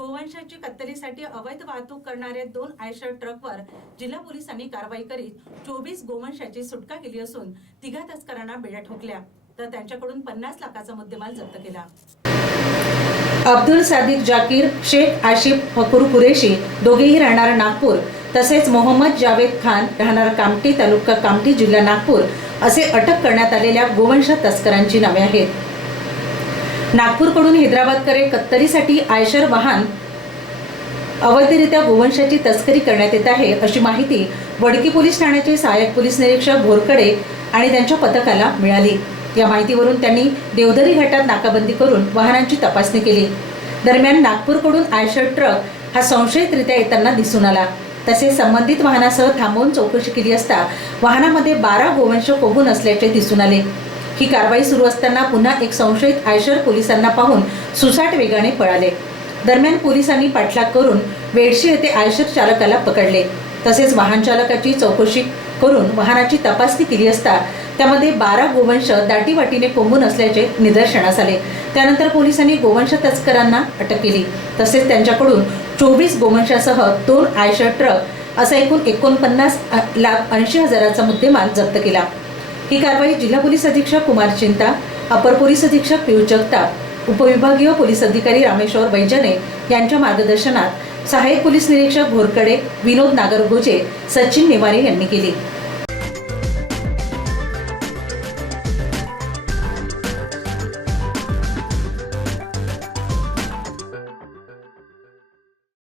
गोवंशाची कत्तलीसाठी अवैध वाहतूक करणाऱ्या दोन आयशर ट्रकवर जिल्हा पोलिसांनी कारवाई करीत चोवीस गोवंशाची सुटका केली असून तिघा तस्करांना बेड्या ठोकल्या. तर त्यांच्याकडून पन्नास लाखाचा मुद्देमाल जप्त केला. अब्दुल सादिक जाकीर शेख आशिफ फकुर कुरेशी दोघेही राहणार नागपूर. तसेच मोहम्मद जावेद खान राहणार कामठी तालुका कामठी जिल्हा नागपूर. असे अटक करण्यात आलेल्या गोवंश तस्करांची नावे आहेत. नागपूरकडून हैदराबादकडे कत्तरीसाठी आयशर वाहन अवैधरित्या गोवंशाची तस्करी करण्यात येत आहे अशी माहिती वडकी पोलीस ठाण्याचे सहाय्यक पोलीस निरीक्षक भोरकडे आणि त्यांच्या पथकाला मिळाली. या माहितीवरून त्यांनी देवधरी घाटात नाकाबंदी करून वाहनांची तपासणी केली. दरम्यान नागपूरकडून आयशर ट्रक हा संशयितरित्या येताना दिसून आला. तसेच संबंधित वाहनासह थांबवून चौकशी केली असता वाहनामध्ये बारा गोवंश कोबून असल्याचे दिसून आले. ही कारवाई सुरू असताना पुन्हा एक संशयित आयशर पोलिसांना पाहून सुसाट वेगाने पळाले. दरम्यान पोलिसांनी पाठलाग करून वेडशी येथे आयशर चालकाला पकडले. तसेच वाहन चालकाची चौकशी करून वाहनाची तपासणी केली असता त्यामध्ये बारा गोवंश दाटीवाटीने कोंबून असल्याचे निदर्शनास आले. त्यानंतर पोलिसांनी गोवंश तस्करांना अटक केली. तसेच त्यांच्याकडून चोवीस गोवंशासह दोन आयशर ट्रक असा एकूण एकोणपन्नास लाख ऐंशी हजाराचा मुद्देमाल जप्त केला. ही कारवाई जिल्हा पोलीस अधीक्षक कुमार चिंता अपर पोलीस अधीक्षक पियुष जगताप उपविभागीय पोलीस अधिकारी रामेश्वर वैजने यांच्या मार्गदर्शनात सहाय्यक पोलीस निरीक्षक भोरकडे विनोद नागरगोजे सचिन नेवारे यांनी केली.